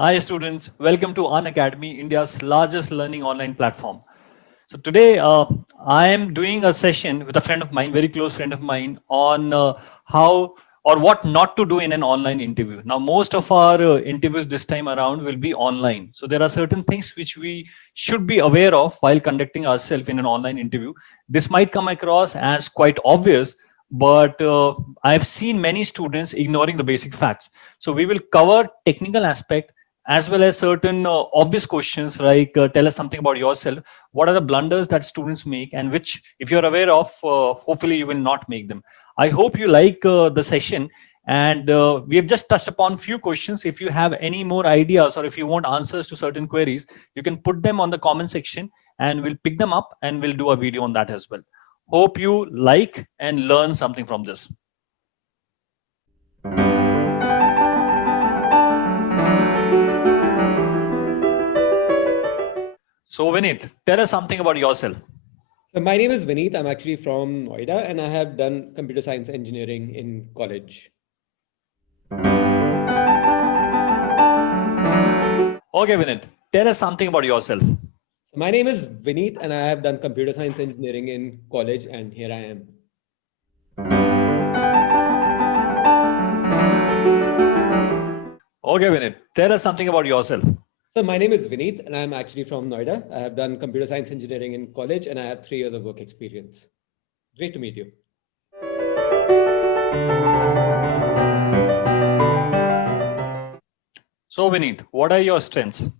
Hi students, welcome to Unacademy, India's largest learning online platform. So today I am doing a session with a friend of mine, very close friend of mine, on how or what not to do in an online interview. Now most of our interviews this time around will be online. So there are certain things which we should be aware of while conducting ourselves in an online interview. This might come across as quite obvious, but I've seen many students ignoring the basic facts. So we will cover technical aspect as well as certain obvious questions like tell us something about yourself. What are the blunders that students make, and which, if you're aware of, hopefully you will not make them. I hope you like the session, and we have just touched upon few questions. If you have any more ideas or if you want answers to certain queries, you can put them on the comment section and we'll pick them up and we'll do a video on that as well. Hope you like and learn something from this. So Vinit, tell us something about yourself. So my name is Vineet. I'm actually from Noida and I have done computer science engineering in college. Okay, Vinit, tell us something about yourself. So my name is Vineet and I have done computer science engineering in college and here I am. Okay, Vinit, tell us something about yourself. So my name is Vineet and I'm actually from Noida. I have done computer science engineering in college and I have 3 years of work experience. Great to meet you. So Vinit, what are your strengths?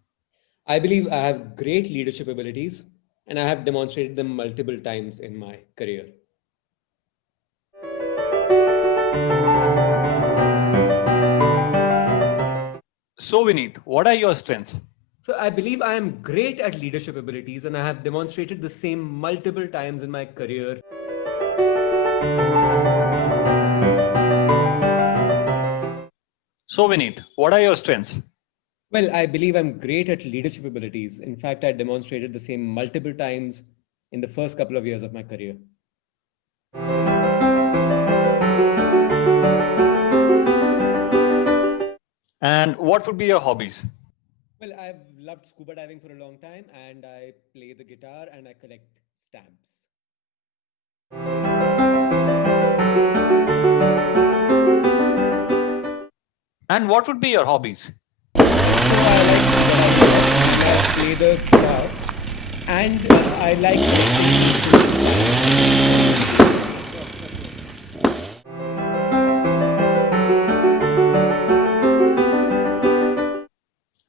I believe I have great leadership abilities and I have demonstrated them multiple times in my career. So Vinit, what are your strengths? So I believe I am great at leadership abilities and I have demonstrated the same multiple times in my career. So Vinit, what are your strengths? Well, I believe I'm great at leadership abilities. In fact, I demonstrated the same multiple times in the first couple of years of my career. And what would be your hobbies? Well, I've loved scuba diving for a long time and I play the guitar and I collect stamps. And what would be your hobbies? So I like scuba diving a lot and I play the guitar and I like collecting.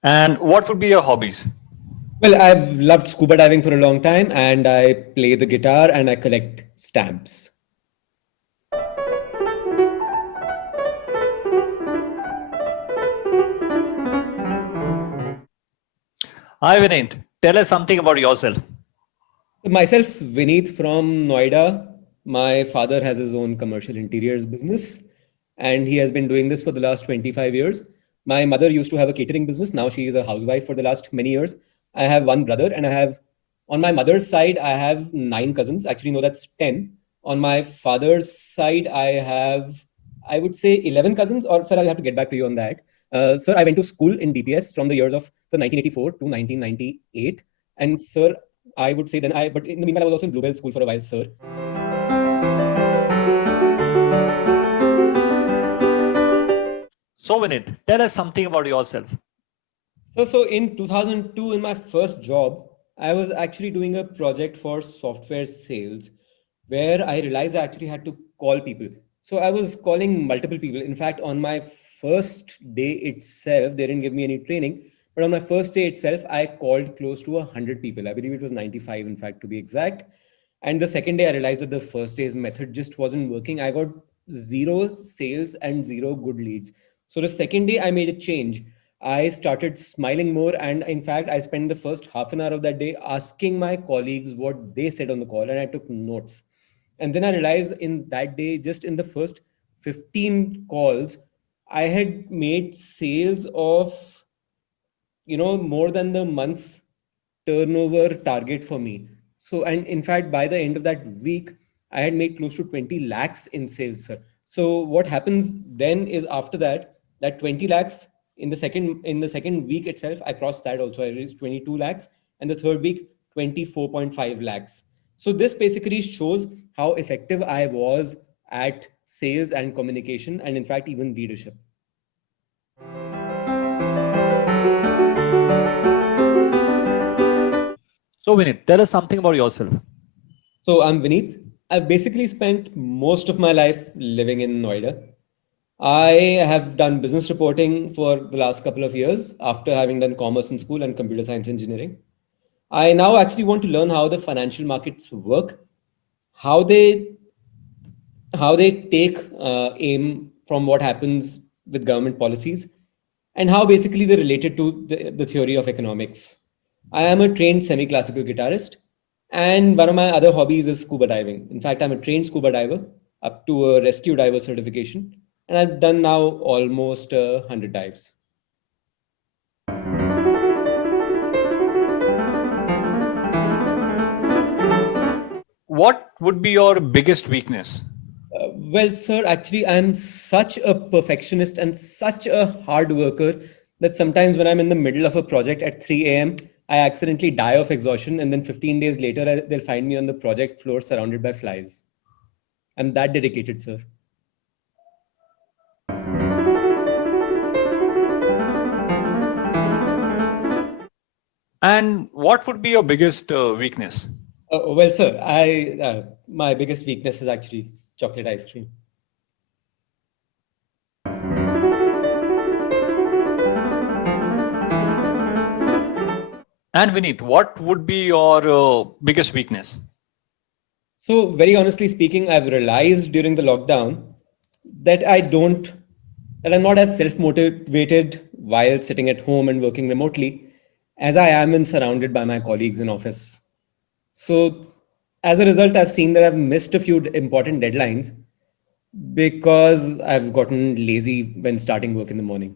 And what would be your hobbies? Well, I've loved scuba diving for a long time and I play the guitar and I collect stamps. Hi Vinit, tell us something about yourself. So myself, Vineet from Noida. My father has his own commercial interiors business, and he has been doing this for the last 25 years. My mother used to have a catering business. Now she is a housewife for the last many years. I have one brother, and I have, on my mother's side, I have 9 cousins. Actually, no, that's 10. On my father's side, I would say 11 cousins, or sir, I'll have to get back to you on that. Sir, I went to school in DPS from the years of 1984 to 1998. And sir, I would say then but in the meanwhile, I was also in Bluebell School for a while, sir. So Vinit, tell us something about yourself. So in 2002, in my first job, I was actually doing a project for software sales where I realized I actually had to call people. So I was calling multiple people. In fact, on my first day itself, they didn't give me any training. But on my first day itself, I called close to 100 people. I believe it was 95, in fact, to be exact. And the second day, I realized that the first day's method just wasn't working. I got zero sales and zero good leads. So the second day, I made a change. I started smiling more. And in fact, I spent the first half an hour of that day asking my colleagues what they said on the call, and I took notes. And then I realized in that day, just in the first 15 calls, I had made sales of, more than the month's turnover target for me. So, and in fact, by the end of that week, I had made close to 20 lakhs in sales, sir. So what happens then is after that, that 20 lakhs In the second week itself, I crossed that also. I reached 22 lakhs, and the third week, 24.5 lakhs. So this basically shows how effective I was at sales and communication, and in fact, even leadership. So Vinit, tell us something about yourself. So I'm Vineet. I've basically spent most of my life living in Noida. I have done business reporting for the last couple of years after having done commerce in school and computer science engineering. I now actually want to learn how the financial markets work, how they how they take aim from what happens with government policies, and how basically they're related to the theory of economics. I am a trained semi-classical guitarist, and one of my other hobbies is scuba diving. In fact, I'm a trained scuba diver up to a rescue diver certification, and I've done now almost 100 dives. What would be your biggest weakness? Well, sir, actually, I'm such a perfectionist and such a hard worker that sometimes when I'm in the middle of a project at 3 a.m., I accidentally die of exhaustion. And then 15 days later, they'll find me on the project floor surrounded by flies. I'm that dedicated, sir. And what would be your biggest weakness? Well, sir, my biggest weakness is actually chocolate ice cream. And Vinit, what would be your biggest weakness? So, very honestly speaking, I've realized during the lockdown that I don't, that I'm not as self motivated while sitting at home and working remotely as I am when surrounded by my colleagues in office. So, as a result, I've seen that I've missed a few important deadlines because I've gotten lazy when starting work in the morning.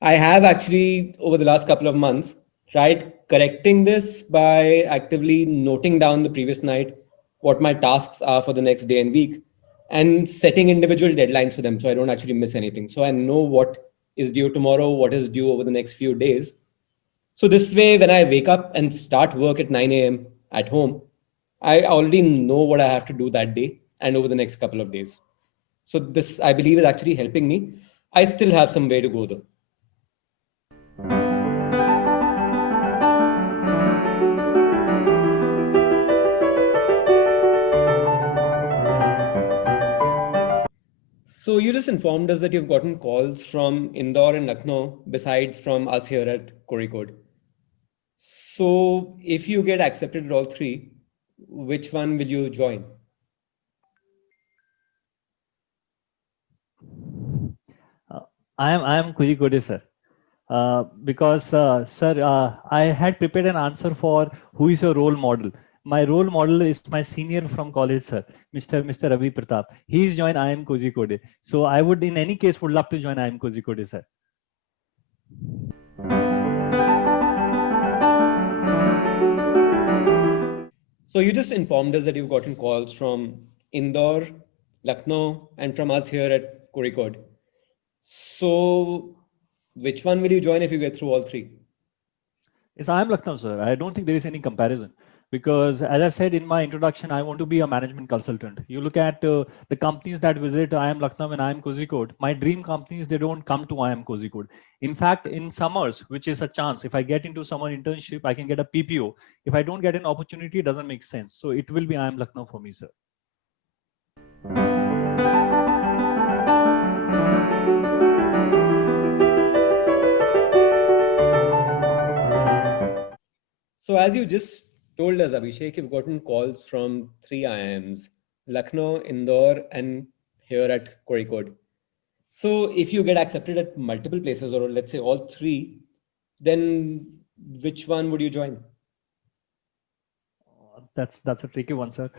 I have actually, over the last couple of months, tried correcting this by actively noting down the previous night what my tasks are for the next day and week and setting individual deadlines for them so I don't actually miss anything. So I know what is due tomorrow, what is due over the next few days. So this way, when I wake up and start work at 9 a.m. at home, I already know what I have to do that day and over the next couple of days. So this, I believe, is actually helping me. I still have some way to go though. So you just informed us that you've gotten calls from Indore and Lucknow, besides from us here at Coricode. So if you get accepted at all three, which one will you join? Uh, I am Kujikode, sir. Because sir, I had prepared an answer for who is your role model. My role model is my senior from college, sir, Mr. Ravi Pratap. He's joined I am Kojikode. So I would, in any case, would love to join I am Kojikode, sir. So you just informed us that you've gotten calls from Indore, Lucknow, and from us here at Coricode. So which one will you join if you get through all three? Yes, I am Lucknow, sir. I don't think there is any comparison because, as I said in my introduction, I want to be a management consultant. You look at the companies that visit I am Lucknow and I am Kozhikode. My dream companies, they don't come to I am Kozhikode. In fact, in summers, which is a chance, if I get into summer internship, I can get a PPO. If I don't get an opportunity, it doesn't make sense. So it will be I am Lucknow for me, sir. So as you just told us, Abhishek, you've gotten calls from three IIMs, Lucknow, Indore, and here at Kozhikode. So if you get accepted at multiple places, or let's say all three, then which one would you join? That's a tricky one, sir.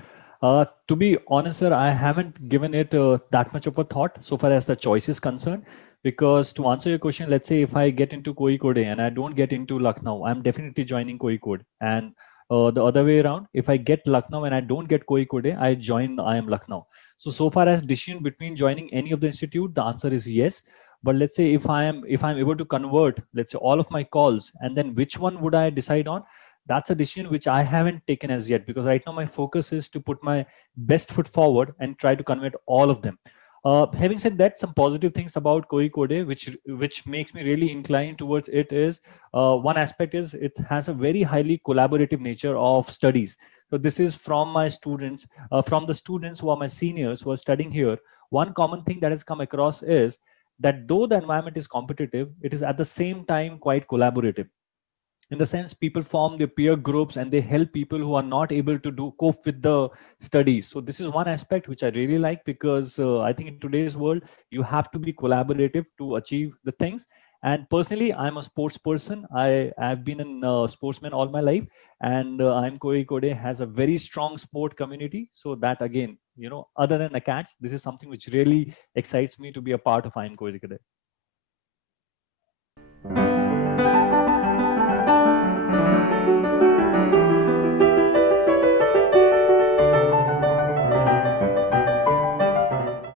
To be honest, sir, I haven't given it that much of a thought so far as the choice is concerned. Because to answer your question, let's say if I get into Kozhikode and I don't get into Lucknow, I'm definitely joining Kozhikode. And the other way around, if I get Lucknow and I don't get Kozhikode, I join I am Lucknow. So far as decision between joining any of the institute, the answer is yes. But let's say if I'm able to convert, let's say, all of my calls, and then which one would I decide on, that's a decision which I haven't taken as yet, because right now my focus is to put my best foot forward and try to convert all of them. Having said that, some positive things about Koi Kode, which makes me really inclined towards it, is one aspect is it has a very highly collaborative nature of studies. So this is from my students, from the students who are my seniors who are studying here. One common thing that has come across is that though the environment is competitive, it is at the same time quite collaborative. In the sense, people form their peer groups and they help people who are not able to do cope with the studies. So this is one aspect which I really like, because I think in today's world you have to be collaborative to achieve the things. And personally, I'm a sports person. I've been a sportsman all my life, and I'm Koi Kode has a very strong sport community. So that again, other than the cats, this is something which really excites me to be a part of I'm Koi Kode.